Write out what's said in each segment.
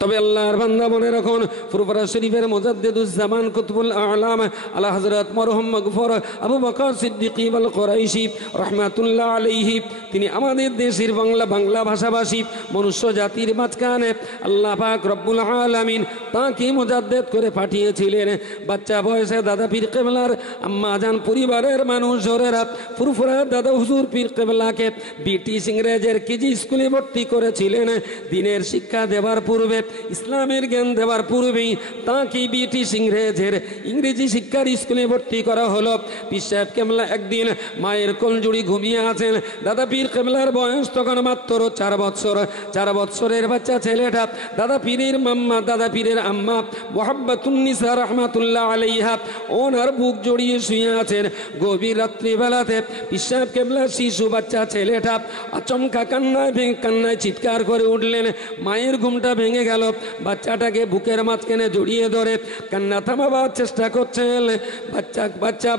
তবে আল্লাহর বান্দা মনে রাখুন, ফুরফুরা শরীফের মুজাদ্দিদুজ্জামান কুতুবুল আলাম আলা হযরত মরহুম মাগফুর আবু বকর সিদ্দিক আল কুরাইশি রাহমাতুল্লাহ আলাইহি, তিনি আমাদের দেশের বাংলা ভাষাভাষী মনুষ্য জাতির মাঝখানে আল্লাহ পাক রব্বুল আলামিন তাকে মুজাদ্দিদ করে পাঠিয়েছিলেন। বাচ্চা বয়সে দাদা পীর কেবলার আম্মা জান পরিবারের মানুষেরা ফুরফুরা দাদা হুজুর পীর কেবলাকে ব্রিটিশ ইংরেজের কেজি স্কুলে ভর্তি করেছিলেন। দিনের শিক্ষা দেওয়ার পূর্বে, ইসলামের জ্ঞান দেওয়ার পূর্বেই তাকে ব্রিটিশ ইংরেজের ইংরেজি শিক্ষার স্কুলে ভর্তি করা হলো। পীর সাহেব কেবলা একদিন মায়ের কোলজুড়ি ঘুমিয়ে আছেন। দাদা পীর কেবলার বয়স তখন মাত্র 4 বছর। 4 বছরের বাচ্চা ছেলেটা দাদা পীরের মাম্মা, দাদা পীরের আম্মা মুহাব্বাতুন্নিসা রাহমাতুল্লাহ আলাইহা ওনার বুক জড়িয়ে শুয়ে আছেন। গভীর রাত্রিবেলাতে পীর সাহেব কেবলা শিশু বাচ্চা ছেলেটা আচমকা কান্নায় চিৎকার করে উঠলেন। মায়ের ঘুমটা ভেঙে গেল। বাচ্চাটাকে বুকের মাঝখানে জড়িয়ে ধরে কান্না থামাবার চেষ্টা করছেন।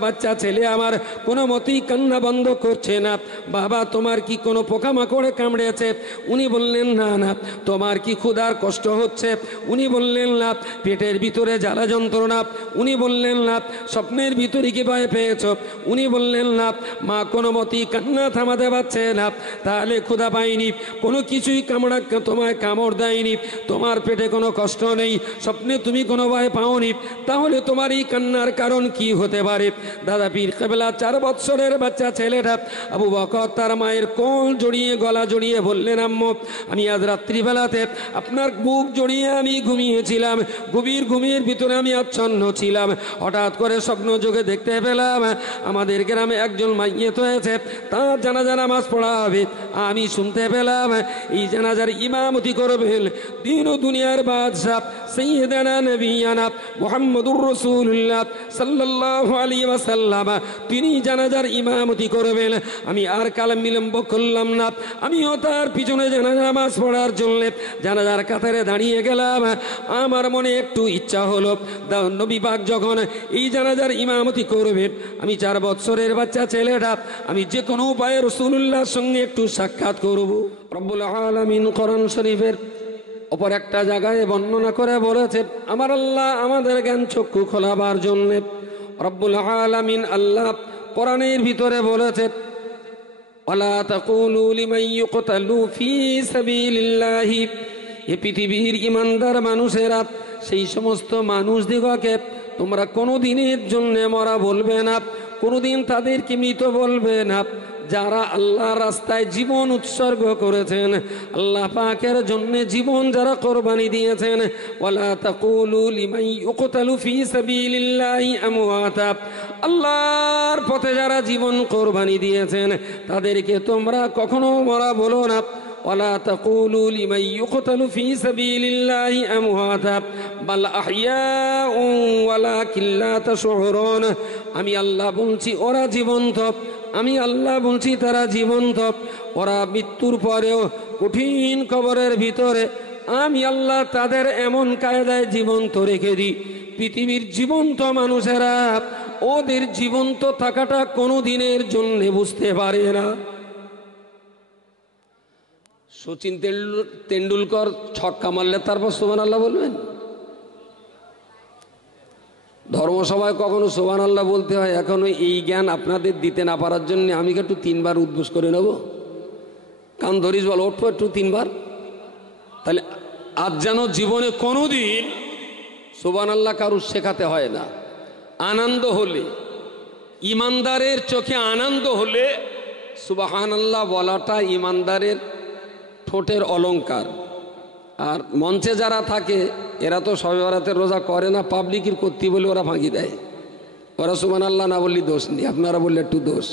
বাচ্চা ছেলে আমার কোনো মতেই কান্না বন্ধ করছে না। বাবা, তোমার কি কোনো পোকামাকড়ে কামড়েছে? উনি বললেন না না। তোমার কি ক্ষুধার কষ্ট হচ্ছে? উনি বললেন না। পেটের ভিতরে জ্বালা যন্ত্রণা? উনি বললেন না। স্বপ্নের ভিতরে কি ভয় পেয়েছ? উনি বললেন না। মা কোনো মতেই কান্না থামাতে পারছে না। তাহলে ক্ষুধা পাইনি, কোনো কিছুই তোমায় কামড় দেয়নি, তোমার পেটে কোনো কষ্ট নেই, স্বপ্নে তুমি কোনো ভয় পাওনি, তাহলে তোমার এই কান্নার কারণ কি হতে পারে? দাদা পীর কেবলা 4 বছরের বাচ্চা ছেলেটা আবু বকর তার মায়ের কোল জড়িয়ে গলা জড়িয়ে বললেন, আম্মু, আমি আজ রাত্রিবেলাতে আপনার বুক জড়িয়ে আমি ঘুমিয়েছিলাম। গভীর ঘুমের ভিতরে আমি আচ্ছন্ন ছিলাম। হঠাৎ করে স্বপ্ন যোগে দেখতে পেলাম আমাদের গ্রামে একজন মাইয়িত হয়েছে, তার জানাজা নামাজ পড়া হবে। আমি শুনতে পেলাম এই জানাজার ইমামতি করবেন দিন ও দুনিয়ার বাদশা সাইয়্যিদানা নবিয়ানা মুহাম্মদুর রাসূলুল্লাহ সাল্লাল্লাহু আলাইহি ওয়াসাল্লাম, তিনি জানাজার ইমামতি করবেন। আমি আর কালাম বিলম্ব করলাম না। আমিও তার পিছনে জানাজা নামাজ পড়ার জন্য জানাজার কাতারে দাঁড়িয়ে গেলাম। আমার মনে একটু ইচ্ছা হলো, নবী পাক যখন এই জানাজার ইমামতি করবেন, আমি 4 বছরের বাচ্চা ছেলেটা আমি যে কোনো উপায়ে রাসূলুল্লাহর সঙ্গে একটু সাক্ষাৎ করব। রব্বুল আলামিন কোরআন শরীফের অপর একটা জায়গায় বর্ণনা করে বলেছেন, আমার আল্লাহ আমাদের জ্ঞান চক্ষু খোলাবার জন্য রব্বুল আলামিন আল্লাহ কোরআনের ভিতরে বলেছেন, ওয়ালা তাকুলু লিমান ইউকতালু ফি সাবিলিল্লাহি, এই পৃথিবীর ইমানদার মানুষেরা সেই সমস্ত মানুষদিগকে তোমরা কোনো দিনের জন্য মরা বলবে না, কোনোদিন তাদেরকে মৃত বলবে না, যারা আল্লাহর রাস্তায় জীবন উৎসর্গ করেছেন, আল্লাহ পাকের জন্য জীবন যারা কোরবানি দিয়েছেন। ওয়ালা তাকুলু লিমান ইউকতালু ফি সাবিলিল্লাহি আমওয়াতা, আল্লাহর পথে যারা জীবন কোরবানি দিয়েছেন তাদেরকে তোমরা কখনো মরা বলো না। ওয়ালা তাকুলু লিমান ইউকতালু ফি সাবিলিল্লাহি আমওয়াতা বাল আহইয়াউ ওয়ালাকিন লা তাশউরুন, আমি আল্লাহ বলছি ওরা জীবন্ত, আমি আল্লাহ বলছি তারা জীবন্ত। ওরা মৃত্যুর পরেও কঠিন কবরের ভিতরে আমি আল্লাহ তাদের এমন কায়দায় জীবন্ত রেখে দিই, পৃথিবীর জীবন্ত মানুষেরা ওদের জীবন্ত থাকাটা কোনো দিনের জন্য বুঝতে পারে না। সচিন তেন্ডুলকর ছক্কা মারলে তারপর সুবহানাল্লাহ বলবেন? ধর্মসভায় কখনো সুবহানাল্লাহ বলতে হয়? এখনো এই জ্ঞান আপনাদের দিতে না পারার জন্য আমি একটু 3 বার উদ্বোস করে নেব। কান ধরিস বল, ওঠো একটু 3 বার। তাহলে আজ যেন জীবনে কোনোদিন সুবহানাল্লাহ কারুর শেখাতে হয় না। আনন্দ হলে, ইমানদারের চোখে আনন্দ হলে সুবহানাল্লাহ বলাটা ইমানদারের ঠোঁটের অলংকার। আর মঞ্চে যারা থাকে এরা তো শবে বরাতের রোজা করে না, পাবলিকের করতে বলে ওরা ভাঙি দেয়। ওরা সুবহানাল্লাহ না বললে দোষ নেই, আপনারা বললে একটু দোষ।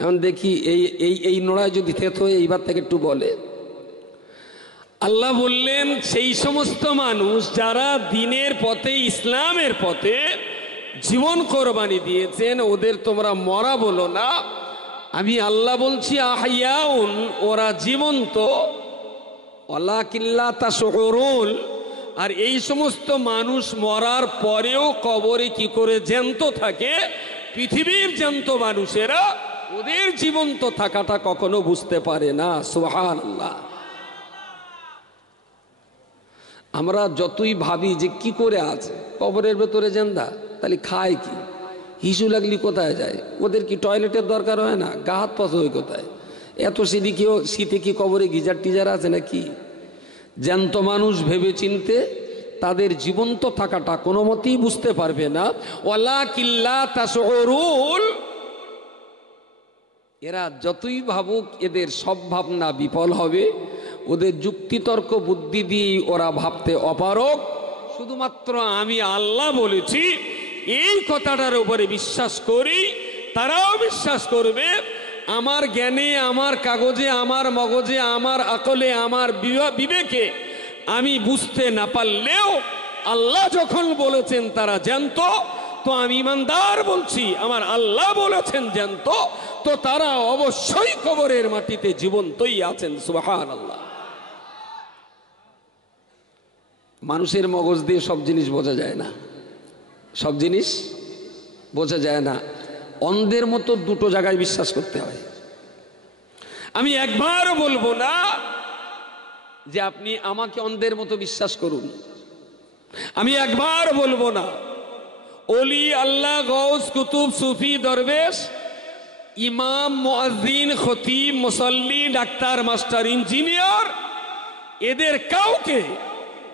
এখন দেখি এই নোড়ায় যদি থেত হয়ে এইবার থেকে একটু বলে। আল্লাহ বললেন সেই সমস্ত মানুষ যারা দিনের পথে, ইসলামের পথে জীবন কোরবানি দিয়েছেন ওদের তোমরা মরা বলো না, আমি আল্লাহ বলছি আহইয়াউন, ওরা জীবন্ত, ওয়ালাকিন লা তাশউরুন, আর এই সমস্ত মানুষ মরার পরেও কবরে কি করে জ্যান্ত থাকে, পৃথিবীর জ্যান্ত মানুষেরা ওদের জীবন্ত থাকাটা কখনো বুঝতে পারে না। সুবহানাল্লাহ। আমরা যতই ভাবি যে কি করে আছে কবরের ভেতরে জেন্দা, তাহলে খায় কি? হিসু লাগলি কোথায় যায়? ওদের কি টয়লেটের দরকার হয় না? গা হাত পাশে হয় কোথায়? এত শীতে কি কবরে গিজার টিজার আছে নাকি? জ্যান্ত মানুষ ভেবে চিনতে তাদের জীবন্ত থাকাটা কোনো মতেই বুঝতে পারবে না। ওয়ালা কিল্লা তাশউরুল, এরা যতই ভাবুক এদের সব ভাবনা বিফল হবে। ওদের যুক্তিতর্ক বুদ্ধি দিয়ে ওরা ভাবতে অপারগ। শুধুমাত্র আমি আল্লাহ বলেছি এই কথাটার উপরে বিশ্বাস করি, তারাও বিশ্বাস করবে। আমার জ্ঞানে, আমার কাগজে, আমার মগজে, আমার আকলে, আমার বিবেকে আমি বুঝতে না পারলেও আল্লাহ যখন বলেছেন তারা জ্যান্ত, তো আমি ইমানদার বলছি আমার আল্লাহ বলেছেন জ্যান্ত, তো তারা অবশ্যই কবরের মাটিতে জীবন্তই আছেন। সুবহানাল্লাহ। মানুষের মগজ দিয়ে সব জিনিস বোঝা যায় না, সব জিনিস বোঝা যায় না। অন্ধের মতো দুটো জায়গায় বিশ্বাস করতে হয়। আমি একবারও বলবো না যে আপনি আমাকে অন্ধের মতো বিশ্বাস করুন। আমি একবার বলবো না ওলি, আল্লাহ, গৌস, কুতুব, সুফি, দরবেশ, ইমাম, মুয়াজ্জিন, খতিব, মুসল্লি, ডাক্তার, মাস্টার, ইঞ্জিনিয়ার, এদের কাউকে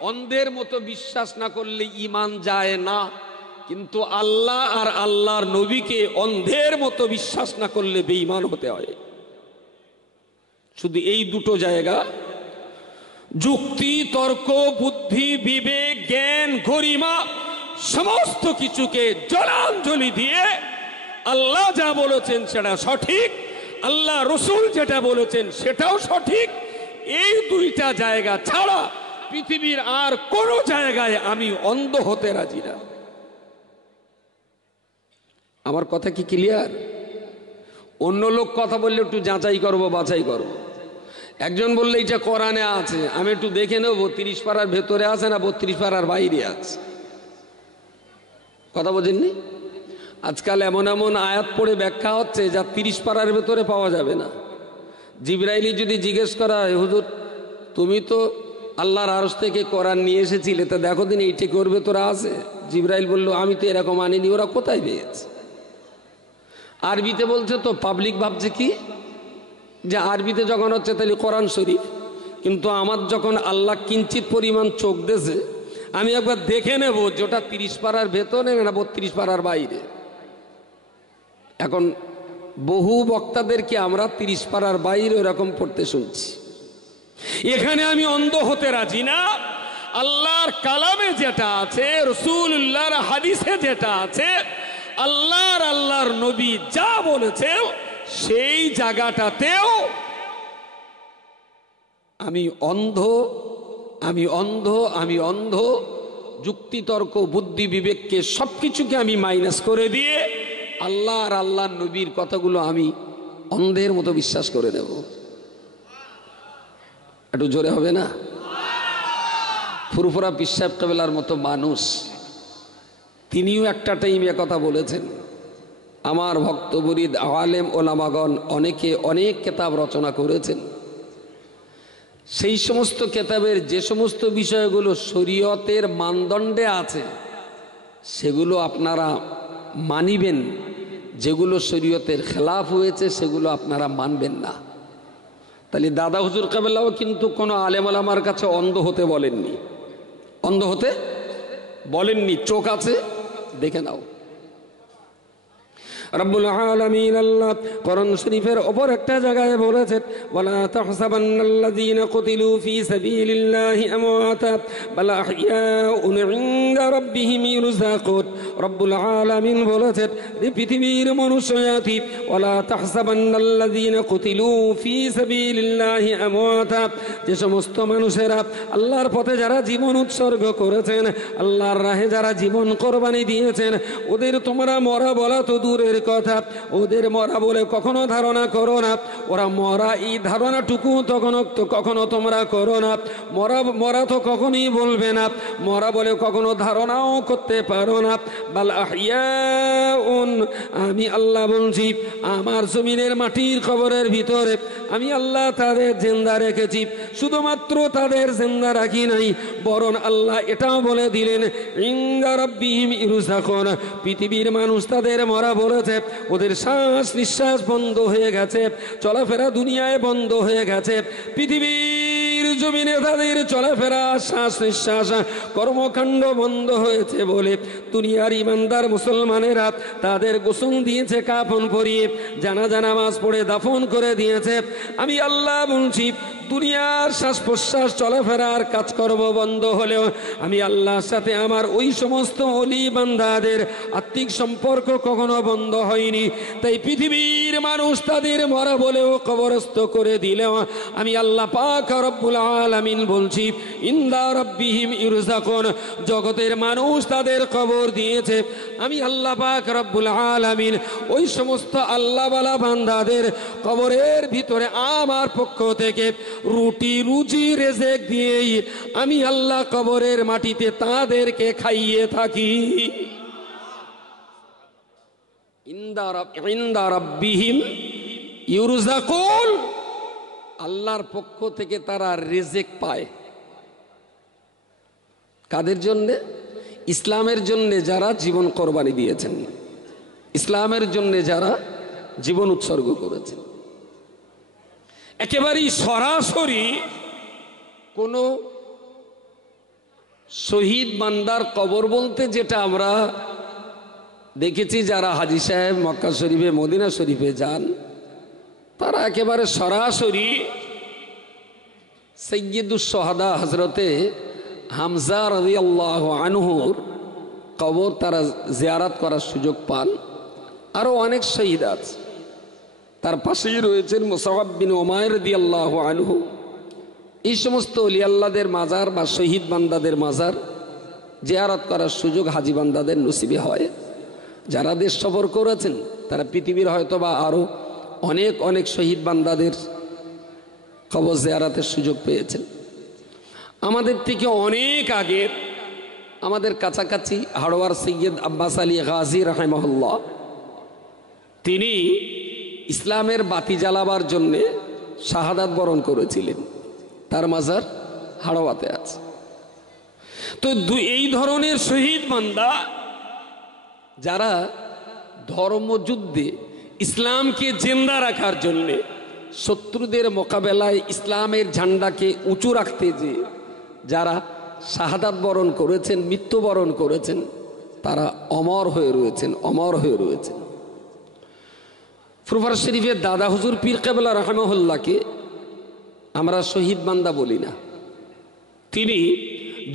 অন্ধের মতো বিশ্বাস না করলে ঈমান যায় না। কিন্তু আল্লাহ আর আল্লাহর নবীকে অন্ধের মতো বিশ্বাস না করলে বেঈমান হতে হয়। শুধু এই দুটো জায়গা, যুক্তি, তর্ক, বুদ্ধি, বিবেক, জ্ঞান, গরিমা সমস্ত কিছুকে জলাঞ্জলি দিয়ে আল্লাহ যা বলেছেন সেটা সঠিক, আল্লাহ রসুল যেটা বলেছেন সেটাও সঠিক, এই দুইটা জায়গা ছাড়া পৃথিবীর আর কোনো জায়গায় আমি অন্ধ হতে রাজি না। আমার কথা কি ক্লিয়ার? অন্য লোক কথা বললে একটু যাচাই করবো, বাছাই করবো। একজন বললে এটা কোরআনে আছে, আমি একটু দেখে নেব 30 পারার ভেতরে আছে না 32 পারার বাইরে আছে। কথা বোঝেননি? আজকাল এমন এমন আয়াত পড়ে ব্যাখ্যা হচ্ছে যা 30 পারার ভেতরে পাওয়া যাবে না। জিবরাইলি যদি জিজ্ঞেস করা হয়, হুজুর তুমি তো আল্লাহর আরশ থেকে কোরআন নিয়ে এসেছিলে, তা দেখো দিন এইটা ওর ভেতরে আছে। জিবরাইল বলল আমি তো এরকম আনিনি, ওরা কোথায় পেয়েছে? আরবিতে বলছে তো পাবলিক ভাবছে কি যে আরবিতে যখন হচ্ছে তাহলে কোরআন শরীফ, কিন্তু আমার যখন আল্লাহ কিঞ্চিত পরিমাণ চোখ দিয়েছে, আমি একবার দেখে নেব যেটা 30 পারার ভেতরে না 32 পারার বাইরে। এখন বহু বক্তাদেরকে আমরা 30 পারার বাইরে এরকম পড়তে শুনছি। এখানে আমি অন্ধ হতে রাজি না। আল্লাহর কালামে যেটা আছে, রাসূলুল্লাহর হাদিসে যেটা আছে, আল্লাহর নবী যা বলেছে সেই জায়গাটাতেও আমি অন্ধ, আমি অন্ধ, আমি অন্ধ। যুক্তিতর্ক, বুদ্ধি, বিবেককে সবকিছুকে আমি মাইনাস করে দিয়ে আল্লাহ আর আল্লাহর নবীর কথাগুলো আমি অন্ধের মতো বিশ্বাস করে দেব। একটু জোরে হবে না? ফুরফুরা পীর সাহেব কেবলার মতো মানুষ, তিনিও একটা টাইমে কথা বলেছেন। আমার ভক্ত মুরিদ আলেম ওলামাগণ অনেকে অনেক কিতাব রচনা করেছেন। সেই সমস্ত কিতাবের যে সমস্ত বিষয়গুলো শরীয়তের মানদণ্ডে আছে সেগুলো আপনারা মানিবেন, যেগুলো শরীয়তের খেলাফ হয়েছে সেগুলো আপনারা মানবেন না। তাহলে দাদা হুজুর কেবলাও কিন্তু কোনো আলেম ওলামার কাছে অন্ধ হতে বলেননি, অন্ধ হতে বলেননি। চোখ আছে, দেখে নাও। রব্বুল আলামিন আল্লাহ কোরআন শরীফের ওপর একটা জায়গায় বলেছেন, ওয়ালা তাহসাবান্নাল্লাযীনা কুতিলু ফী সাবিলিল্লাহি আমওয়াতা বাল আহইয়াউন ইনদা রাব্বিহিম ইরযাকুন। রব্বুল আলামিন বলেছেন যে পৃথিবীর মানুষ জাতি, ওয়ালা তাহসাবান্নাল্লাযীনা কুতিলু ফী সাবিলিল্লাহি আমওয়াতা, যে সমস্ত মানুষেরা আল্লাহর পথে যারা জীবন উৎসর্গ করেছেন, আল্লাহর রাহে যারা জীবন কোরবানি দিয়েছেন, ওদের তোমরা মরা বলা তো দূরের কথা, ওদের মরা বলে কখনো ধারণা করো না। ওরা মরা এই ধারণাটুকু কখনো তোমরা করো না। মরা তো কখনোই বলবে না, মরা বলে কখনো ধারণাও করতে পারো না। বাল আহইয়াউন, আমি আল্লাহ বলছি আমার জমিনের মাটির কবরের ভিতরে আমি আল্লাহ তাদের জিন্দা রেখেছি। শুধুমাত্র তাদের জিন্দা রাখি নাই, বরং আল্লাহ এটাও বলে দিলেন ইনদা রাব্বিহিম ইরযাকুন। পৃথিবীর মানুষ তাদের মরা বলেছে, ওদের শ্বাস নিঃশ্বাস বন্ধ হয়ে গেছে, চলাফেরা দুনিয়ায় বন্ধ হয়ে গেছে। পৃথিবীর জমিনে তাদের চলাফেরা শ্বাস নিঃশ্বাস কর্মকাণ্ড বন্ধ হয়েছে বলে দুনিয়ার ইমানদার মুসলমানেরা তাদের গোসল দিয়েছে, কাফন পরিয়ে জানাজা নামাজ পড়ে দাফন করে দিয়েছে। আমি আল্লাহ বলছি দুনিয়ার শ্বাস প্রশ্বাস চলাফেরার কাজকর্ম বন্ধ হলেও আমি আল্লাহর সাথে আমার ওই সমস্ত ওলি বান্দাদের আত্মিক সম্পর্ক কখনো বন্ধ হয়নি। তাই পৃথিবীর মানুষ তাদের মরা বলেও কবরস্থ করে দিলেও আমি আল্লাহ পাক রব্বুল আলামিন বলছি ইনদা রাব্বিহিম ইরযাকুন। জগতের মানুষ তাদের কবর দিয়েছে, আমি আল্লাহ পাক রব্বুল আলামিন ওই সমস্ত আল্লাহওয়ালা বান্দাদের কবরের ভিতরে আমার পক্ষ থেকে রুটি রুজি রেজেক দিয়েই আমি আল্লাহ কবরের মাটিতে তাদেরকে খাইয়ে থাকি। ইনদা রাব্বিহিম ইরযাকুন, আল্লাহর পক্ষ থেকে তারা রিজিক পায়। কাদের জন্য? ইসলামের জন্য যারা জীবন কোরবানি দিয়েছেন, ইসলামের জন্য যারা জীবন উৎসর্গ করেছেন। একেবারেই সরাসরি কোনো শহীদ বান্দার কবর বলতে যেটা আমরা দেখেছি, যারা হাজী সাহেব মক্কা শরীফে মদিনা শরীফে যান তারা একেবারে সরাসরি সৈয়দুস শুহাদা হযরতে হামজা রাদিয়াল্লাহু আনহুর কবর তারা জিয়ারত করার সুযোগ পান। আরো অনেক শহীদ আছে, তার পাশেই রয়েছেন মুসআব বিন উমাইর রাদিয়াল্লাহু আনহু। এই সমস্ত ওলি আল্লাহদের মাজার বা শহীদ বান্দাদের মাজার জিয়ারত করার সুযোগ হাজী বান্দাদের নসিবে হয়। যারা দেশ সফর করেছেন তারা পৃথিবীর হয়তো বা আরো অনেক অনেক শহীদ বান্দাদের কবর জিয়ারতের সুযোগ পেয়েছেন। আমাদের থেকে অনেক আগে আমাদের কাছাকাছি হাড়োয়ার সৈয়দ আব্বাস আলী গাজী রাহিমাহুল্লাহ, তিনি ইসলামের বাতি জ্বালাবার জন্যে শাহাদাত বরণ করেছিলেন, তার মাজার হাড়োয়াতে আছে। তো এই ধরনের শহীদ বান্দা যারা ধর্মযুদ্ধে ইসলামকে জিন্দা রাখার জন্যে শত্রুদের মোকাবেলায় ইসলামের ঝান্ডাকে উঁচু রাখতে যে যারা শাহাদাত বরণ করেছেন, মৃত্যুবরণ করেছেন, তারা অমর হয়ে রয়েছেন, অমর হয়ে রয়েছেন। ফুরফুরা শরীফের দাদা হুজুর পীর কেবলা রাহিমাহুল্লাহকে আমরা শহীদ বান্দা বলি না, তিনি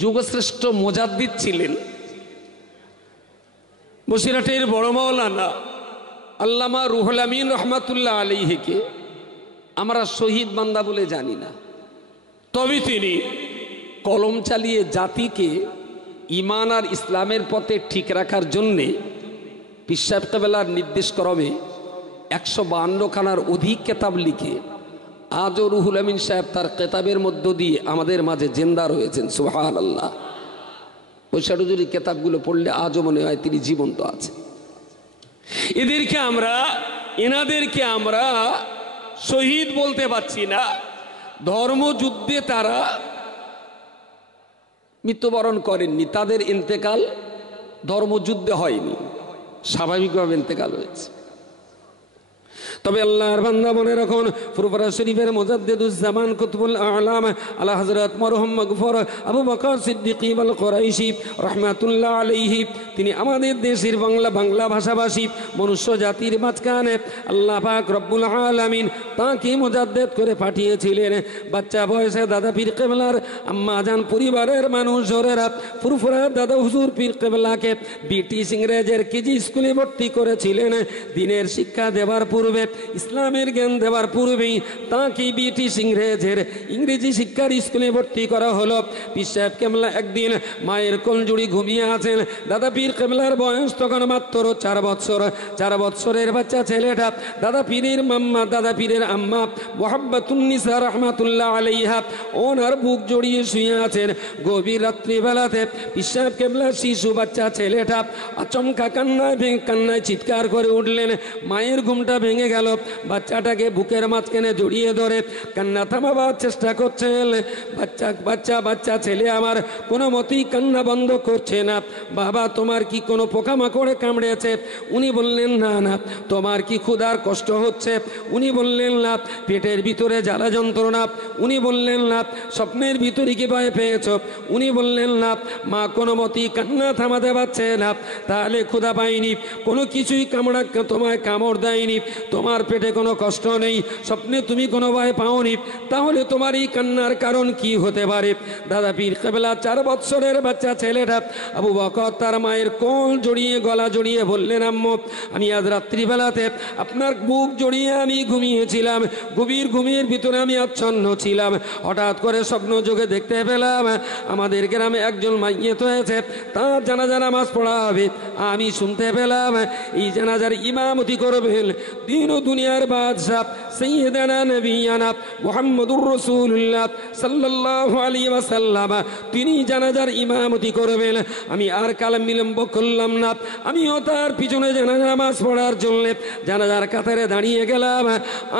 যুগশ্রেষ্ঠ মুজাদ্দিদ ছিলেন। বসিরহাটের বড় মাওলানা আল্লামা রুহুল আমিন রহমাতুল্লাহ আলাইহিকে আমরা শহীদ বান্দা বলে জানি না, তবে তিনি কলম চালিয়ে জাতিকে ঈমান আর ইসলামের পথে ঠিক রাখার জন্যে পীর সাহেব কেবলার নির্দেশ ক্রমে 152 খানার অধিক কেতাব লিখে আজও রুহুল আমিন সাহেব তার কেতাবের মধ্য দিয়ে আমাদের মাঝে জিন্দা রয়েছেন। সুবহানাল্লাহ। ওই ষাটজুরি কেতাবগুলো পড়লে আজও মনে হয় তিনি জীবন্ত আছে। এনাদেরকে আমরা শহীদ বলতে পারছি না। ধর্মযুদ্ধে তারা মৃত্যুবরণ করেননি, তাদের ইন্তেকাল ধর্মযুদ্ধে হয়নি, স্বাভাবিকভাবে ইন্তেকাল হয়েছে। তবে আল্লাহর বান্দা মনে রাখুন, ফুরফুরা শরীফের মুজাদ্দিদুজ্জামান কুতুবুল আ'লাম আলা হযরত মরহুম মাগফুর আবু বকর সিদ্দিকী ওয়াল কুরাইশি রাহমাতুল্লাহ আলাইহি, তিনি আমাদের দেশের বাংলা ভাষাভাষী মনুষ্য জাতির মাঝখানে আল্লাহ পাক রব্বুল আলামিন তাকে মুজাদ্দিদ করে পাঠিয়েছিলেন। বাচ্চা বয়সে দাদা পীর কেবলার আম্মা জান পরিবারের মানুষ জোরেরা ফুরফুরা দাদা হুজুর পীর কেবলাকে ব্রিটিশ ইংরেজের কেজি স্কুলে ভর্তি করেছিলেন। দিনের শিক্ষা দেওয়ার পূর্বে ইসলামের জ্ঞান দেওয়ার পূর্বেই তাকে ব্রিটিশ ইংরেজি শিক্ষার স্কুলে ভর্তি করা হলো। পীর সাহেব কেবলা একদিন মায়ের কোলজুড়ি ঘুমিয়ে আছেন। দাদা পীর কেবলার বয়স তখন মাত্র 4 বছর। 4 বছরের বাচ্চা ছেলেটা দাদা পীরের মাম্মা, দাদা পীরের আম্মা মুহাব্বাতুন্নিসা রাহমাতুল্লাহ আলাইহা ওনার বুক জড়িয়ে শুয়ে আছেন। গভীর রাত্রিবেলাতে পীর সাহেব কেবলার শিশু বাচ্চা ছেলেটা আচমকা কান্নায় চিৎকার করে উঠলেন। মায়ের ঘুমটা ভেঙে গেল। বাচ্চাটাকে বুকের মাঝখানে জড়িয়ে ধরে কান্না থামাবার চেষ্টা করছেন। বাচ্চা ছেলে আমার কোনো মতেই কান্না বন্ধ করছে না। বাবা, তোমার কি কোনো পোকামাকড়ে কামড়েছে? উনি বললেন না না। তোমার কি ক্ষুধার কষ্ট হচ্ছে? উনি বললেন না। পেটের ভিতরে জ্বালা যন্ত্রণা? উনি বললেন না। স্বপ্নের ভিতরে কি ভয় পেয়েছ? উনি বললেন না। মা কোনো মতেই কান্না থামাতে পারছে না। তাহলে ক্ষুধা পাইনি, কোনো কিছুই তোমায় কামড় দেয়নি, তোমার পেটে কোনো কষ্ট নেই, স্বপ্নে তুমি কোনো ভয় পাওনি, তাহলে তোমার এই কান্নার কারণ কি হতে পারে? দাদা পীর কেবলা 4 বছরের বাচ্চা ছেলেটা আবু বকর তার মায়ের কোল জড়িয়ে গলা জড়িয়ে বললেন, আম্মু, আমি আজ রাত্রিবেলাতে আপনার বুক জড়িয়ে আমি ঘুমিয়েছিলাম। গভীর ঘুমের ভিতরে আমি আচ্ছন্ন ছিলাম। হঠাৎ করে স্বপ্ন যোগে দেখতে পেলাম আমাদের গ্রামে একজন মাইয়িত হয়েছে, তার জানাজা নামাজ পড়া হবে। আমি শুনতে পেলাম এই জানাজার ইমামতি করবেন দিন ও দুনিয়ার বাদশা সাইয়্যিদানা নবিয়ানা মুহাম্মদুর রাসূলুল্লাহ সাল্লাল্লাহু আলাইহি ওয়াসাল্লাম, তিনি জানাজার ইমামতি করবেন। আমি আর কালাম বিলম্ব করলাম না। আমিও তার পিছনে জানাজা নামাজ পড়ার জন্য জানাজার কাতারে দাঁড়িয়ে গেলাম।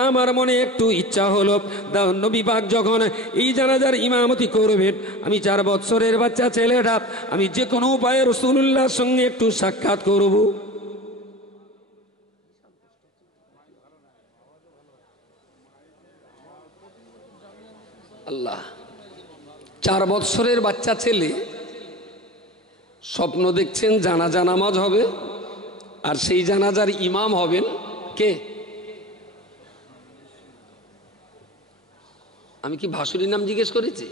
আমার মনে একটু ইচ্ছা হলো, নবী পাক যখন এই জানাজার ইমামতি করবেন, আমি 4 বছরের বাচ্চা ছেলেটা আমি যে কোনো উপায়ে রাসূলুল্লাহর সঙ্গে একটু সাক্ষাৎ করব। আল্লাহ, 4 বছরের বাচ্চা ছেলে স্বপ্ন দেখছেন জানাজা নামাজ হবে, আর সেই জানাজার ইমাম হবেন কে? আমি কি ভাসুরির নাম জিজ্ঞেস করেছি?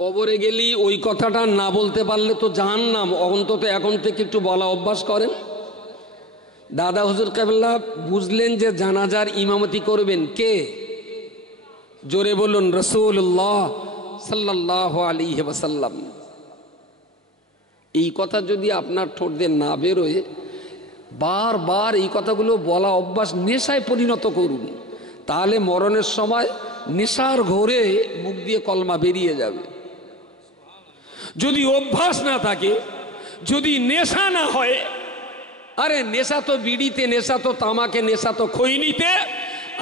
কবরে গেলি ওই কথাটা না বলতে পারলে তো জাহান্নাম। অন্তত এখন থেকে একটু বলা অভ্যাস করেন। দাদা হুজুর কেবলা বুঝলেন যে জানাজার ইমামতি করবেন কে? জোরে বলুন, রাসূলুল্লাহ সাল্লাল্লাহু আলাইহি ওয়াসাল্লাম। এই কথা যদি আপনার ঠোঁট দিয়ে না বেরোয়, বারবার এই কথাগুলো বলা অভ্যাস নেশায় পরিণত করুন। তাহলে মরণের সময় নেশার ঘোরে মুখ দিয়ে কলমা বেরিয়ে যাবে। যদি অভ্যাস না থাকে, যদি নেশা না হয়, আরে নেশা তো বিড়িতে, নেশা তো তামাকে, নেশা তো খৈনিতে।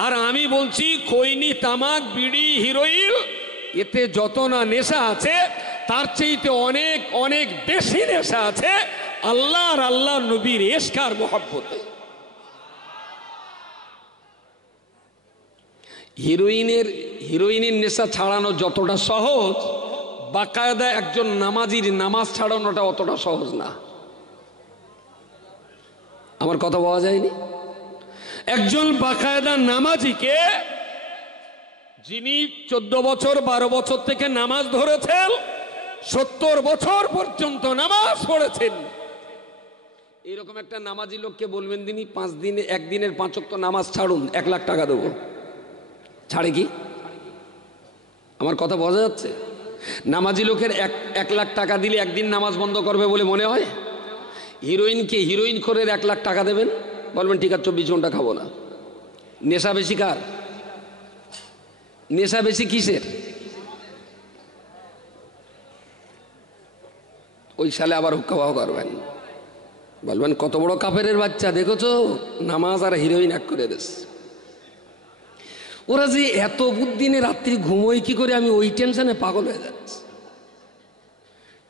আর আমি বলছি খৈনি, তামাক, বিড়ি, হিরোইন, এতে যত না নেশা আছে তার চাইতে অনেক অনেক বেশি নেশা আছে আল্লাহ আর আল্লাহ নবীর ইশক আর মহব্বতে। হিরোইনের নেশা ছাড়ানো যতটা সহজ, বাকায়দা একজন নামাজির নামাজ ছাড়ানোটা অতটা সহজ না। আমার কথা বলা যায়নি? একজন বাকায়দা নামাজিকে, যিনি 14 বছর 12 বছর থেকে নামাজ ধরেছেন, 70 বছর পর্যন্ত নামাজ পড়েছেন, এরকম একটা নামাজি লোককে বলবেন তিনি 5 দিনে একদিনের 5 ওয়াক্ত নামাজ ছাড়ুন, 1 লাখ টাকা দেবো। ছাড়ে কি? আমার কথা বোঝা যাচ্ছে? নামাজি লোকের 1 লাখ টাকা দিলে একদিন নামাজ বন্ধ করবে বলে মনে হয়? হিরোইন খোরের 1 লাখ টাকা দেবেন, বলবেন ঠিক আছে 24 ঘন্টা খাবো না। নেশা বেশি কার? নেশা বেশি কিসের? ওই সালে আবার হুক্কাবাহ করবেন, বলবেন কত বড় কাফেরের বাচ্চা, দেখেছো নামাজ আর হিরোইন এক করে দেশ। ওরা যে এত বুদ্ধি নিয়ে রাত্রি ঘুমোয় কি করে, আমি ওই টেনশনে পাগল হয়ে যাচ্ছি।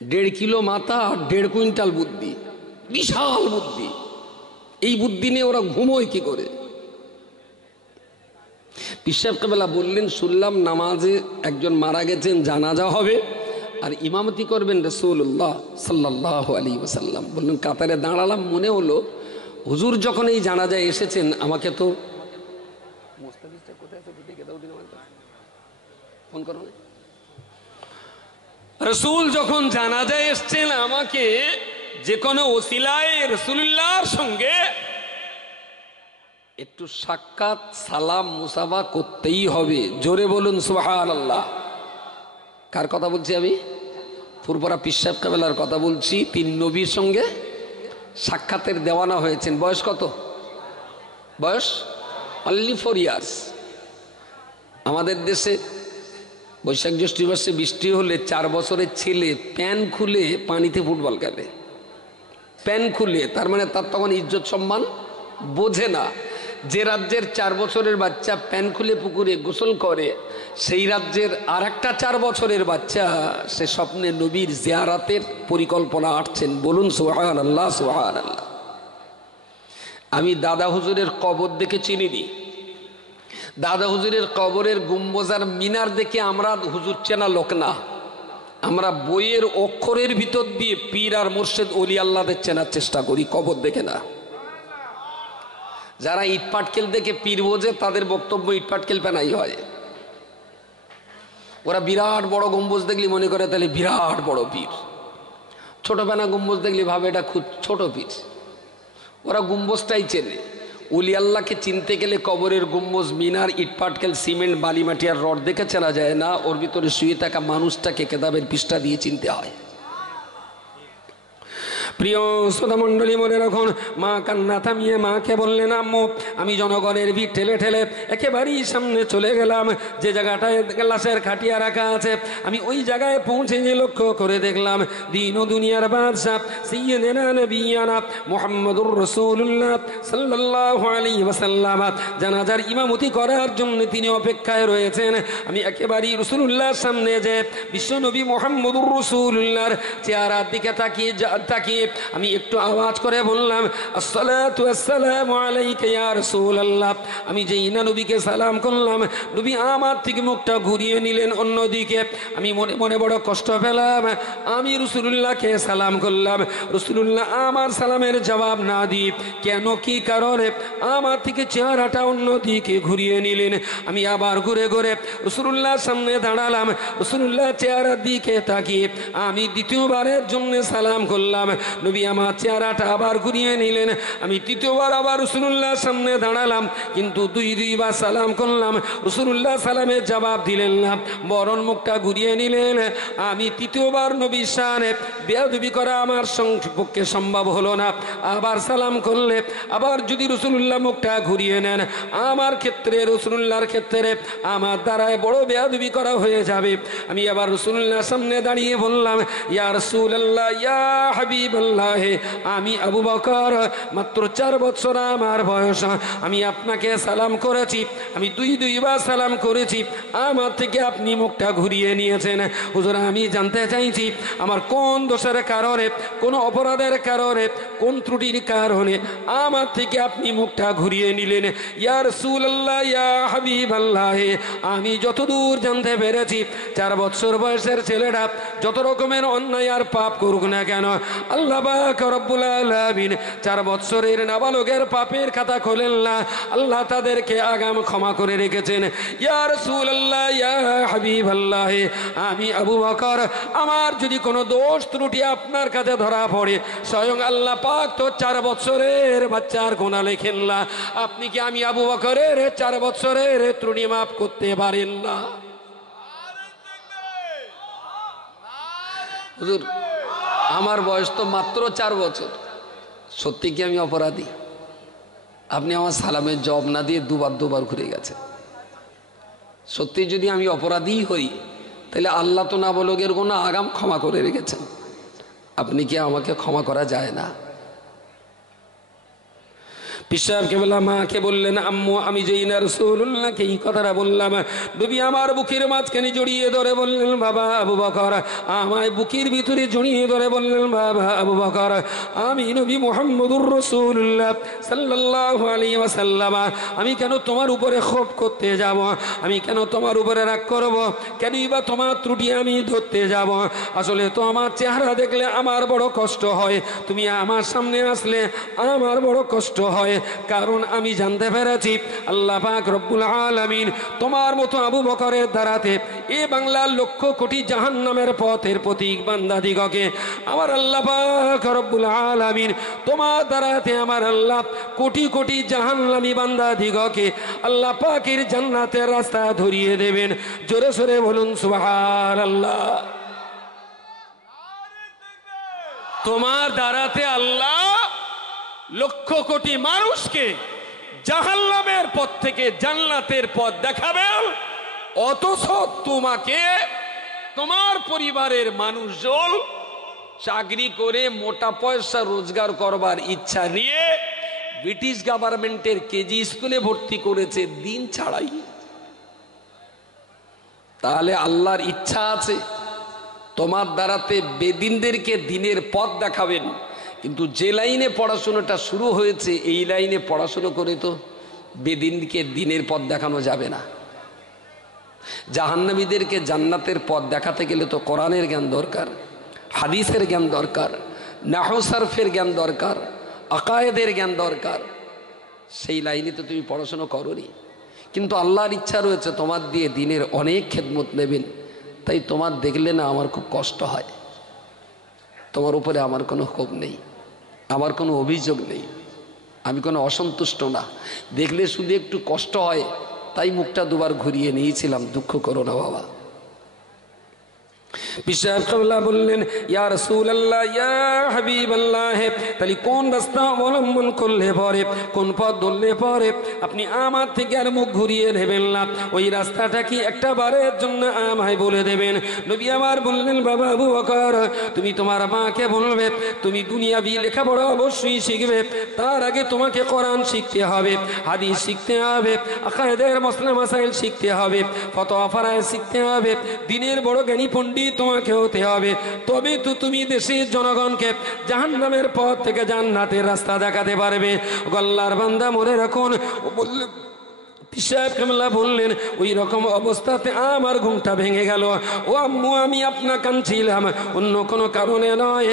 1.5 কিলো মাথা আর 1.5 কুইন্টাল বুদ্ধি, বিশাল বুদ্ধি। এই বুদ্ধি নিয়ে ওরা ঘুমোয় কি করে? পীর সাহেব কেবলা বললেন, শুনলাম নামাজে একজন মারা গেছেন, জানাজা হবে, আর ইমামতি করবেন রাসূলুল্লাহ সাল্লাল্লাহু আলাইহি ওয়াসাল্লাম। বললেন, কাতারে দাঁড়ালাম, মনে হলো হুজুর যখন এই জানাজায় এসেছেন, আমাকে তো ফোন করো, রাসূল যখন জানাজায় এসেছেন, আমাকে যে কোনো ওসিলায় রাসূলুল্লাহর সঙ্গে একটু সাক্ষাৎ সালাম মুসাফা করতেই হবে। জোরে বলুন সুবহানাল্লাহ। কার কথা বলছি আমি? ফুরফুরা পীর সাহেব কাবেলার কথা বলছি। তিনি নবীর সঙ্গে সাক্ষাতের দেওয়ানা হয়েছেন। বয়স কত? বয়স অনলি 4 ইয়ার্স। আমাদের দেশে বৈশাখ জ্যৈষ্ঠ মাসে বৃষ্টি হলে 4 বছরের ছেলে প্যান খুলে পানিতে ফুটবল খেলে। প্যান খুলে, তার মানে তার তখন ইজ্জত সম্মান বোঝে না। যে রাজ্যের 4 বছরের বাচ্চা প্যান খুলে পুকুরে গোসল করে, সেই রাজ্যের আর একটা 4 বছরের বাচ্চা সে স্বপ্নে নবীর জিয়ারাতের পরিকল্পনা আঁটছেন। বলুন সুবহানাল্লাহ সুবহানাল্লাহ। আমি দাদা হুজুরের কবর দেখে চিনিনি। দাদা হুজুরের কবরের গুম্বজার মিনার দেখে আমরা হুজুর চেনা লোক না। আমরা বইয়ের অক্ষরের ভিতর দিয়ে পীর আর মুর্শিদ ওলি আল্লাহদের চেনার চেষ্টা করি, কবর দেখে না। যারা ইট পাটকেল দেখে পীর বোঝে তাদের বক্তব্য ইট পাটকেল পেনাই হয়। ওরা বিরাট বড় গম্বুজ দেখলে মনে করে তাহলে বিরাট বড় পীর, ছোট পেনা গম্বুজ দেখলে ভাবে এটা খুব ছোট পীর। ওরা গম্বুজটাই চেনে। ওলি আল্লাহকে চিনতে গেলে কবরের গম্বুজ, মিনার, ইট পাটকেল, সিমেন্ট, বালি, মাটি আর রড দেখে চেনা যায় না। ওর ভিতরে শুয়ে থাকা মানুষটাকে কেতাবের পৃষ্ঠা দিয়ে চিনতে হয়। প্রিয় শ্রোতা মণ্ডলী, মনে রাখুন, মা কান্না থামিয়ে মাকে বললেন, আম্মু আমি জনগণের ভিড় ঠেলে ঠেলে একেবারেই সামনে চলে গেলাম। যে জায়গাটায় গ্লাসের খাটিয়া রাখা আছে, আমি ওই জায়গায় পৌঁছে গিয়ে লক্ষ্য করে দেখলাম দিন ও দুনিয়ার বাদশা সাইয়্যিদুনা নবিয়ানা মুহাম্মদুর রাসূলুল্লাহ সাল্লাল্লাহু আলাইহি ওয়াসাল্লাম জানাজার ইমামতি করার জন্য তিনি অপেক্ষায় রয়েছেন। আমি একেবারেই রাসূলুল্লাহর সামনে যে বিশ্বনবী মুহাম্মদুর রাসূলুল্লাহর চেহারার দিকে তাকিয়ে আমি একটু আওয়াজ করে বললাম, আসসালাতু ওয়াসসালামু আলাইকা ইয়া রাসূলুল্লাহ। আমি যেই না নবীকে সালাম করলাম, নবী আমার থেকে মুখটা ঘুরিয়ে নিলেন অন্যদিকে। আমি মনে মনে বড় কষ্ট পেলাম। আমি রাসূলুল্লাহকে সালাম করলাম, রাসূলুল্লাহ আমার সালামের জবাব না দিয়ে কেন, কি কারণে আমার থেকে চেহারাটা অন্যদিকে ঘুরিয়ে নিলেন। আমি আবার ঘুরে ঘুরে রাসূলুল্লাহর সামনে দাঁড়ালাম। রাসূলুল্লাহ চেহারার দিকে তাকিয়ে আমি দ্বিতীয়বারের জন্য সালাম করলাম। নবী আমার চেহারাটা আবার ঘুরিয়ে নিলেন। আমি তৃতীয়বার আবার রাসূলুল্লাহর সামনে দাঁড়ালাম, কিন্তু দুইবার সালাম করলাম। রাসূলুল্লাহ সালামের জবাব দিলেন না, বরং মুখটা ঘুরিয়ে নিলেন। আমি তৃতীয়বার নবীর সামনে বেয়াদবি করা আমার পক্ষে সম্ভব হলো না। আবার সালাম করলে আবার যদি রাসূলুল্লাহ মুখটা ঘুরিয়ে নেন, আমার ক্ষেত্রে রাসূলুল্লাহর ক্ষেত্রে আমার দ্বারায় বড় বেয়াদবি করা হয়ে যাবে। আমি আবার রাসূলুল্লাহর সামনে দাঁড়িয়ে বললাম, ইয়া রাসূলুল্লাহ, ইয়া হাবিবাল্লাহ, আমি আবু বকর, মাত্র 4 বছর আমার বয়স। আমি আপনাকে সালাম করেছি, আমি দুইবার সালাম করেছি, আমার থেকে আপনি মুখটা ঘুরিয়ে নিয়েছেন। হুজুর, আমি জানতে চাইছি আমার কোন দোষের কারণে, কোন অপরাধের কারণে, কোন ত্রুটির কারণে আমার থেকে আপনি মুখটা ঘুরিয়ে নিলেন। ইয়া রাসূলুল্লাহ, ইয়া হাবিবাল্লাহ, আমি যতদূর জানতে পেরেছি 4 বছর বয়সের ছেলেটা যত রকমের অন্যায় আর পাপ করুক না কেন, আল্লাহ পাক রব্বুল আলামিন 4 বছরের নাবালকের পাপের খাতা খোলেন না। আল্লাহ তাদেরকে আগাম ক্ষমা করে রেখেছেন। ইয়া রাসূলুল্লাহ, ইয়া হাবিবাল্লাহ, আমি আবু বকর, আমার যদি কোনো দোষ ত্রুটি আপনার কাছে ধরা পড়ে, স্বয়ং আল্লাহ পাক তো 4 বছরের বাচ্চার গুনাহ লেখেন না। আপনি কি আমি আবু বকরের 4 বছরের ত্রুটি মাফ করতে পারেন না? হুজুর, আমার বয়স তো মাত্র 4 বছর, সত্যি কি আমি অপরাধী? আপনি আমার সালামের জবাব না দিয়ে দুবার ঘুরে গেছে। সত্যি যদি আমি অপরাধী হই, তাহলে আল্লাহ তো নাবালকের গুনাহ আগাম ক্ষমা করে রেখেছেন। আপনি কি আমাকে ক্ষমা করা যায় না? পিসাবকে বললাম, মাকে বললেন, আম্মু আমি যেই না রাসূলুল্লাহকে এই কথাটা বললাম, নবী আমার বুকের মাঝখানে জড়িয়ে ধরে বললেন, বাবা আবু বকর, আমায় বুকের ভিতরে জড়িয়ে ধরে বললেন, বাবা আবু বকর, আমি নবী মুহাম্মদুর রাসূলুল্লাহ সাল্লাল্লাহু আলাইহি ওয়াসাল্লাম, আমি কেন তোমার উপরে ক্ষোভ করতে যাব? আমি কেন তোমার উপরে রাগ করব? কেনই বা তোমার ত্রুটি আমি ধরতে যাব? আসলে তো আমার চেহারা দেখলে আমার বড় কষ্ট হয়, তুমি আমার সামনে আসলে আমার বড় কষ্ট হয়। কারণ আমি জানতে পেরেছি আল্লাহ পাক রব্বুল আলামিন তোমার মতো আবু বকরের দ্বারাতে এ বাংলার লক্ষ কোটি জাহান্নামের পথের প্রতীক বান্দাদিগকে আমার আল্লাহ পাক রব্বুল আলামিন তোমার দ্বারাতে আমার আল্লাহ কোটি কোটি জাহান্নামী বান্দাদিগকে আল্লাহ পাকের জান্নাতের রাস্তা ধরিয়ে দেবেন। জোরে সোরে বলুন সুবহানাল্লাহ। তোমার দ্বারাতে আল্লাহ লক্ষ কোটি মানুষকে জাহান্নামের পথ থেকে জান্নাতের পথ দেখাবেন, অথচ তোমাকে তোমার পরিবারের মানুষজন চাকরি করে মোটা পয়সা রোজগার করবার ইচ্ছা নিয়ে ব্রিটিশ গভর্নমেন্টের কেজি স্কুলে ভর্তি করেছে দিন ছাড়াই। তাহলে আল্লাহর ইচ্ছা আছে তোমার দ্বারাতে বেদিনদেরকে দিনের পথ দেখাবেন, কিন্তু যে লাইনে পড়াশোনাটা শুরু হয়েছে এই লাইনে পড়াশোনা করে তো বেদিনকে দিনের পথ দেখানো যাবে না। জাহান্নামীদেরকে জান্নাতের পথ দেখাতে গেলে তো কোরআনের জ্ঞান দরকার, হাদিসের জ্ঞান দরকার, নাহু সারফের জ্ঞান দরকার, আকায়েদের জ্ঞান দরকার। সেই লাইনে তো তুমি পড়াশোনা করোনি, কিন্তু আল্লাহর ইচ্ছা রয়েছে তোমার দিয়ে দিনের অনেক খেদমত নেবেন। তাই তোমার দেখলে না আমার খুব কষ্ট হয়। তোমার উপরে আমার কোনো ক্ষোভ নেই, আমার কোনো অভিযোগ নেই, আমি কোনো অসন্তুষ্ট না। দেখলে শুধু একটু কষ্ট হয়, তাই মুখটা দুবার ঘুরিয়ে নিয়েছিলাম। দুঃখ করো না বাবা। বিশাল কবলা বললেন, ইয়া রাসূলুল্লাহ, ইয়া হাবিবাল্লাহ, তাহলে কোন রাস্তা অবলম্বন করলে পরে, কোন পথ ধরলে পরে আপনি আমার থেকে আর মুখ ঘুরিয়ে নেবেন না? ওই রাস্তাটা কি একটা বারের জন্য আমায় বলে দেবেন? নবী আমার বললেন, বাবা আবু বকর, তুমি তোমার মাকে বলবে তুমি দুনিয়াবি লেখাপড়া অবশ্যই শিখবে, তার আগে তোমাকে কোরআন শিখতে হবে, হাদিস শিখতে হবে, আকায়েদের মাসলা মাসাইল শিখতে হবে, ফতোয়া ফারায়েজ শিখতে হবে, দিনের বড় জ্ঞানী পণ্ডিত তোমাকে হতে হবে। তবে তো তুমি দেশের জনগণকে জাহান্নামের পথ থেকে জান্নাতের রাস্তা দেখাতে পারবে। আল্লাহর বান্দা মনে রাখুন, বললেন ওই রকম অবস্থাতে আমার ঘুমটা ভেঙে গেল। ও আম্মু, আমি আপনার কাঁদছিলাম অন্য কোনো কারণে নয়।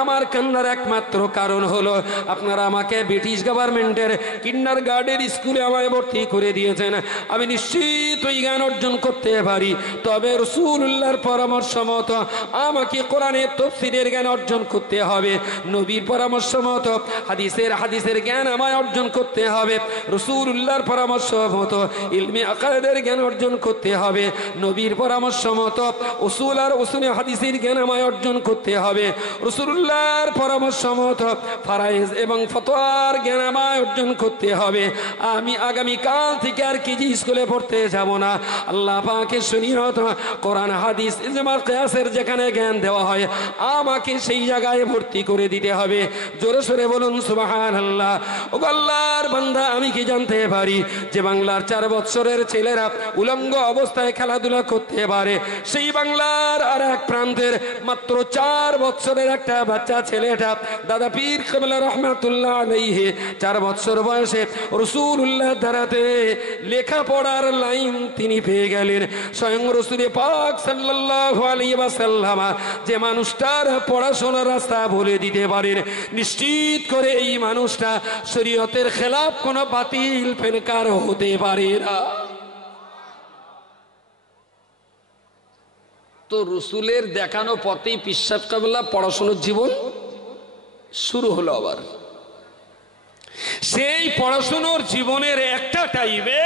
আমার কান্নার একমাত্র কারণ হলো আপনারা আমাকে ব্রিটিশ গভর্নমেন্টের কিন্ডারগার্টেন স্কুলে আমায় ভর্তি করে দিয়েছেন। আমি নিশ্চিত ওই জ্ঞান অর্জন করতে পারি, তবে রাসূলুল্লাহর পরামর্শ মতো আমাকে কোরআনের তাফসীরের জ্ঞান অর্জন করতে হবে, নবীর পরামর্শ মতো হাদিসের জ্ঞান আমায় অর্জন করতে হবে, রাসূলুল্লাহর পরামর্শ মতো ইলমে আকায়েদের জ্ঞান অর্জন করতে হবে, নবীর পরামর্শ মতো উসুল আর উসুলে হাদিসের জ্ঞান আমায় অর্জন করতে হবে, রাসূলুল্লাহর পরামর্শ মতো ফারায়েজ এবং ফতোয়ার জ্ঞান আমায় অর্জন করতে হবে। আমি আগামী কাল থেকে আর কেজি স্কুলে পড়তে যাব না। আল্লাহ পাকের শরীয়ত, কোরআন, হাদিস, ইজমা, কিয়াসের যেখানে জ্ঞান দেওয়া হয় আমাকে সেই জায়গায় ভর্তি করে দিতে হবে। জোরে সোরে বলুন সুবহানাল্লাহ। ও আল্লাহর বান্দা, আমি কি জানতে পারি যে বাংলার 4 বছরের ছেলেরা উলঙ্গ অবস্থায় খেলাধুলা করতে পারে? সেই বাংলার আর এক প্রান্তের মাত্র 4 বছরের একটা বাচ্চা ছেলেটা দাদা পীর কেবলা রহমাতুল্লাহ আলাইহি 4 বছর বয়সে রাসূলুল্লাহ দ্বারাতে লেখাপড়ার লাইন তিনি পেয়ে গেলেন। স্বয়ং রাসূল পাক সাল্লাল্লাহু আলাইহি ওয়াসাল্লাম যে মানুষটার পড়াশোনার রাস্তা বলে দিতে পারেন, নিশ্চিত করে এই মানুষটা শরীয়তের খেলাফ কোনো বাতিল ফেনকার হতে পারে না। তো রসুলের দেখানো পথেই পিশাব কাবলা পড়াশোনার জীবন শুরু হলো। আবার সেই পড়াশোনার জীবনের একটা টাইমে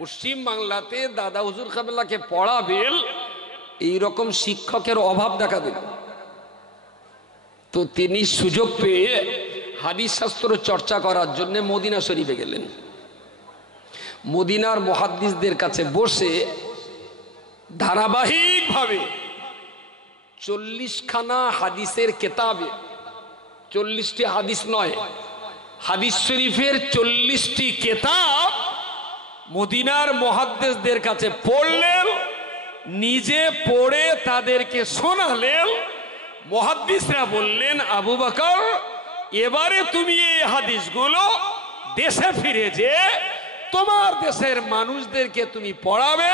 পশ্চিম বাংলাতে দাদা হুজুর কাবলাকে পড়াবেন এইরকম শিক্ষকের অভাব দেখা দিল। তো তিনি সুযোগ পেয়ে হাদিস শাস্ত্র চর্চা করার জন্য মদিনা শরীফে গেলেন। মদিনার মুহাদ্দিসদের কাছে বসে ধারাবাহিকভাবে 40খানা হাদিসের কেতাবে, 40টি হাদিস নয়, হাদিস শরীফের 40টি কেতাব মদিনার মুহাদ্দিসদের কাছে পড়লেন, নিজে পড়ে তাদেরকে শোনালেন। মুহাদ্দিসরা বললেন, আবু বকর, এবারে তুমি এই হাদিসগুলো দেশে ফিরে যে তোমার দেশের মানুষদেরকে তুমি পড়াবে,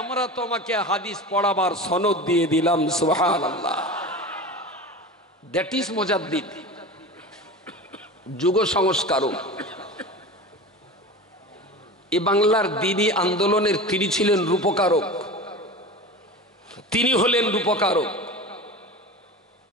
আমরা তোমাকে হাদিস পড়াবার সনদ দিয়ে দিলাম। সুবহানাল্লাহ। দ্যাট ইজ মুজাদ্দিদ। যুগ সংস্কারক। এ বাংলার দিনী আন্দোলনের তিনি ছিলেন রূপকারক, তিনি হলেন রূপকারক।